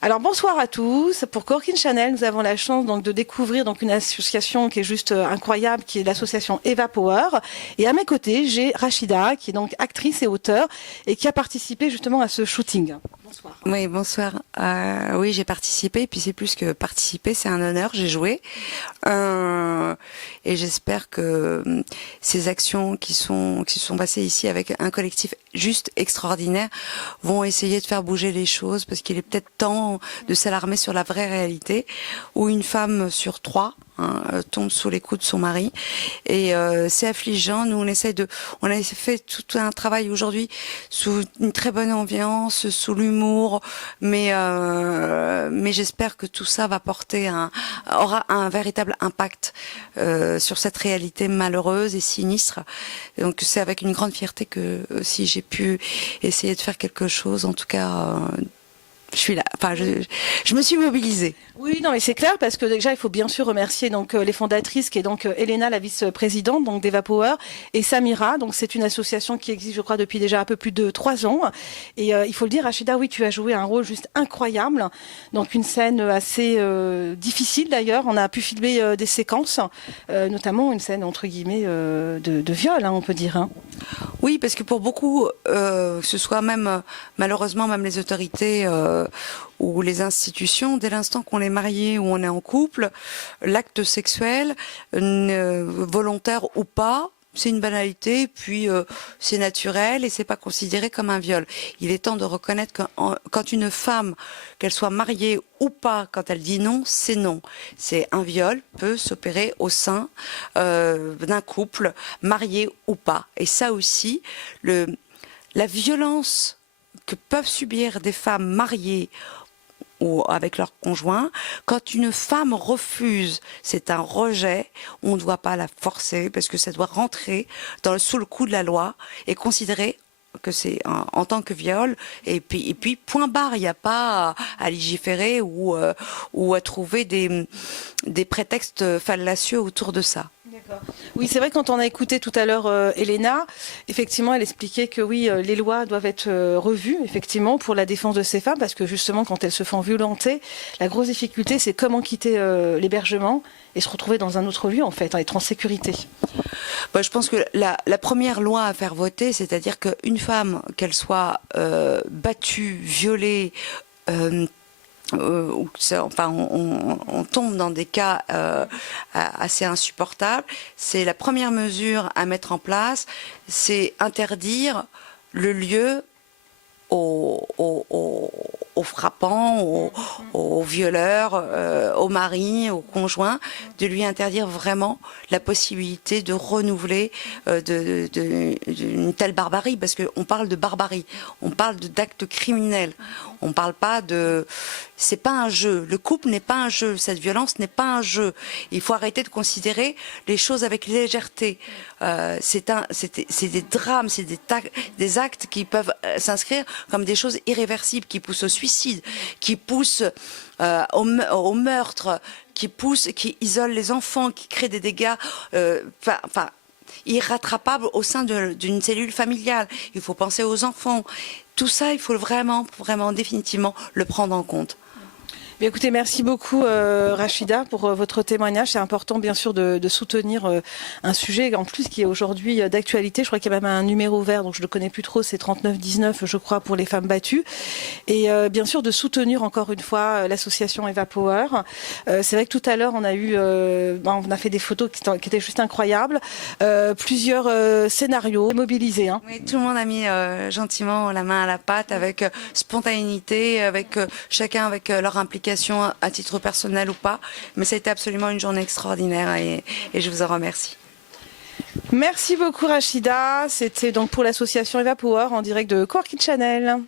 Alors bonsoir à tous. Pour Corkin Channel, nous avons la chance donc de découvrir donc une association qui est juste incroyable, qui est l'association Eva Power. Et à mes côtés, j'ai Rachida, qui est donc actrice et auteure et qui a participé justement à ce shooting. Bonsoir. Oui, bonsoir. Oui, j'ai participé, puis c'est plus que participer, c'est un honneur, j'ai joué. Et j'espère que ces actions qui se sont passées ici avec un collectif juste extraordinaire vont essayer de faire bouger les choses, parce qu'il est peut-être temps de s'alarmer sur la vraie réalité, où une femme sur trois tombe sous les coups de son mari, et c'est affligeant. Nous on a fait tout un travail aujourd'hui sous une très bonne ambiance, sous l'humour, mais j'espère que tout ça va aura un véritable impact sur cette réalité malheureuse et sinistre. Donc c'est avec une grande fierté que si j'ai pu essayer de faire quelque chose, en tout cas je suis là, enfin je me suis mobilisée. Oui, non, mais c'est clair parce que déjà il faut bien sûr remercier donc les fondatrices, qui est donc Elena, la vice-présidente donc d'Eva Power, et Samira. Donc c'est une association qui existe, je crois, depuis déjà un peu plus de 3 ans. Et il faut le dire, Rachida, oui, tu as joué un rôle juste incroyable. Donc une scène assez difficile d'ailleurs. On a pu filmer des séquences, notamment une scène entre guillemets de viol, on peut dire. Oui, parce que pour beaucoup, ce soit même malheureusement même les autorités ou les institutions, dès l'instant qu'on est marié ou on est en couple, l'acte sexuel, volontaire ou pas, c'est une banalité, puis c'est naturel et c'est pas considéré comme un viol. Il est temps de reconnaître que quand une femme, qu'elle soit mariée ou pas, quand elle dit non, c'est non. C'est un viol peut s'opérer au sein d'un couple, marié ou pas. Et ça aussi, la violence que peuvent subir des femmes mariées ou avec leur conjoint, quand une femme refuse, c'est un rejet, on ne doit pas la forcer parce que ça doit rentrer sous le coup de la loi et considérer que c'est en tant que viol, et puis point barre, il n'y a pas à légiférer ou à trouver des prétextes fallacieux autour de ça. Oui, c'est vrai, quand on a écouté tout à l'heure Elena, effectivement, elle expliquait que oui, les lois doivent être revues, effectivement, pour la défense de ces femmes, parce que justement, quand elles se font violenter, la grosse difficulté, c'est comment quitter l'hébergement et se retrouver dans un autre lieu, en fait, être en sécurité. Je pense que la première loi à faire voter, c'est-à-dire qu'une femme, qu'elle soit battue, violée, enfin, on tombe dans des cas assez insupportables. C'est la première mesure à mettre en place, c'est interdire le lieu aux frappants, aux violeurs, aux maris, aux conjoints, de lui interdire vraiment la possibilité de renouveler d'une telle barbarie, parce qu'on parle de barbarie, on parle d'actes criminels, on parle pas c'est pas un jeu, le couple n'est pas un jeu, cette violence n'est pas un jeu. Il faut arrêter de considérer les choses avec légèreté. C'est des drames, c'est des actes qui peuvent s'inscrire comme des choses irréversibles, qui poussent au suicide, qui poussent au meurtre, qui isolent les enfants, qui créent des dégâts irrattrapables au sein d'une cellule familiale. Il faut penser aux enfants. Tout ça, il faut vraiment, vraiment, définitivement le prendre en compte. Mais écoutez, merci beaucoup Rachida pour votre témoignage. C'est important bien sûr de soutenir un sujet en plus qui est aujourd'hui d'actualité. Je crois qu'il y a même un numéro vert, donc je ne le connais plus trop, c'est 3919 je crois, pour les femmes battues. Et bien sûr de soutenir encore une fois l'association Eva Power. C'est vrai que tout à l'heure on a fait des photos qui étaient juste incroyables. Plusieurs scénarios mobilisés. Oui, tout le monde a mis gentiment la main à la pâte, avec spontanéité, avec chacun avec leur implication à titre personnel ou pas, mais ça a été absolument une journée extraordinaire et je vous en remercie. Merci beaucoup Rachida, c'était donc pour l'association Eva Power en direct de Corkin Channel.